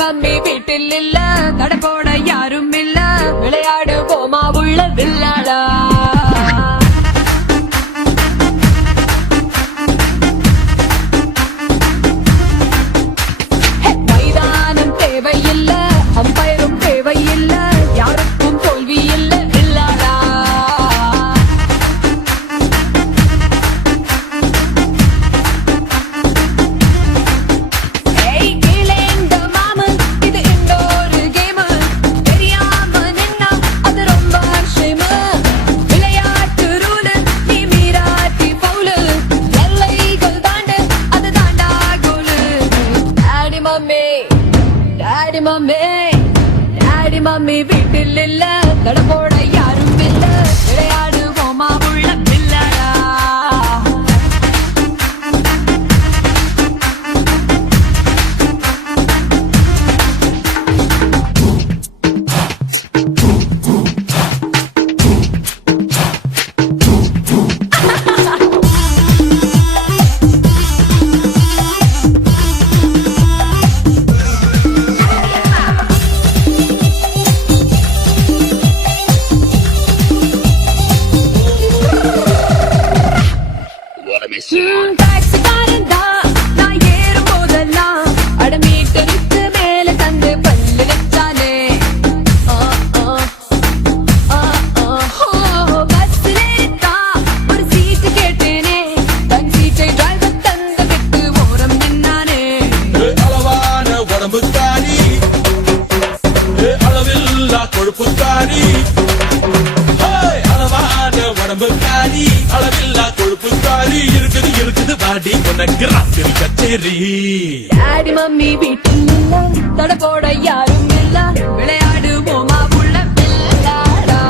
Mummy வீட்டில் இல்ல, தட போட யாரும் இல்ல, விளையாடு போமா உள்ள வில்லாடா. மைதானம் தேவையில்ல, அம்பயரும் தேவையில்ல, யாருக்கும் தோல்வி இல்ல வில்லாடா. டாடி மம்மி வீட்டில் இல்ல, தட போட யாரும் இல்ல, விளையாடு போமா உள்ள வில்லாடா. டாக்ஸிக்காரன் தான் நான் ஏறும் போதெல்லாம் அடமீட்டருக்கு மேல தந்து பல்லு வச்சானே. பஸ்ல தான் ஒரு சீட்டு கேட்டேனே, தன் சீட்டை டிரைவர் தந்த விட்டு ஓரம் நின்னானே. அளவான உடம்புக்காரி, அளவில்லா கொழுப்புக்காரி, அளவான உடம்புக்காரி, அளவில்லா கொழுப்புக்காரி, இருக்குது வாடி உனக்கு ராத்திரி கச்சேரி. டாடி மம்மி வீட்டில் இல்ல, தட போட யாரும் இல்ல, விளையாடு போமா உள்ள வில்லாடா.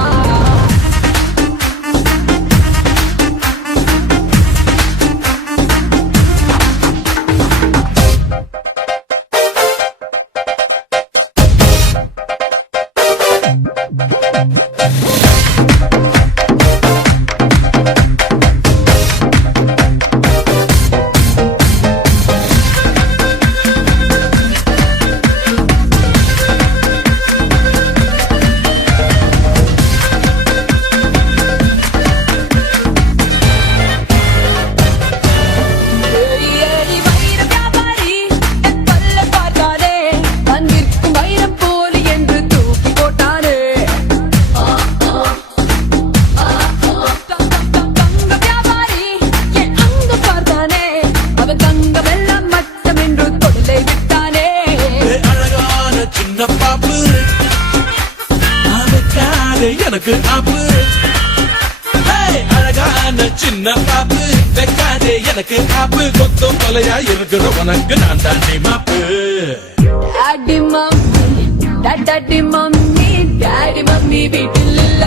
எனக்கு ஆப்பு அழகான சின்ன பாப்பு, வைக்காதே எனக்கு ஆப்பு, கொத்தும் கொலையா இருக்கிற உனக்கு நான் தாண்டி மாப்பு. டாடி மம்மி வீட்டில் இல்ல,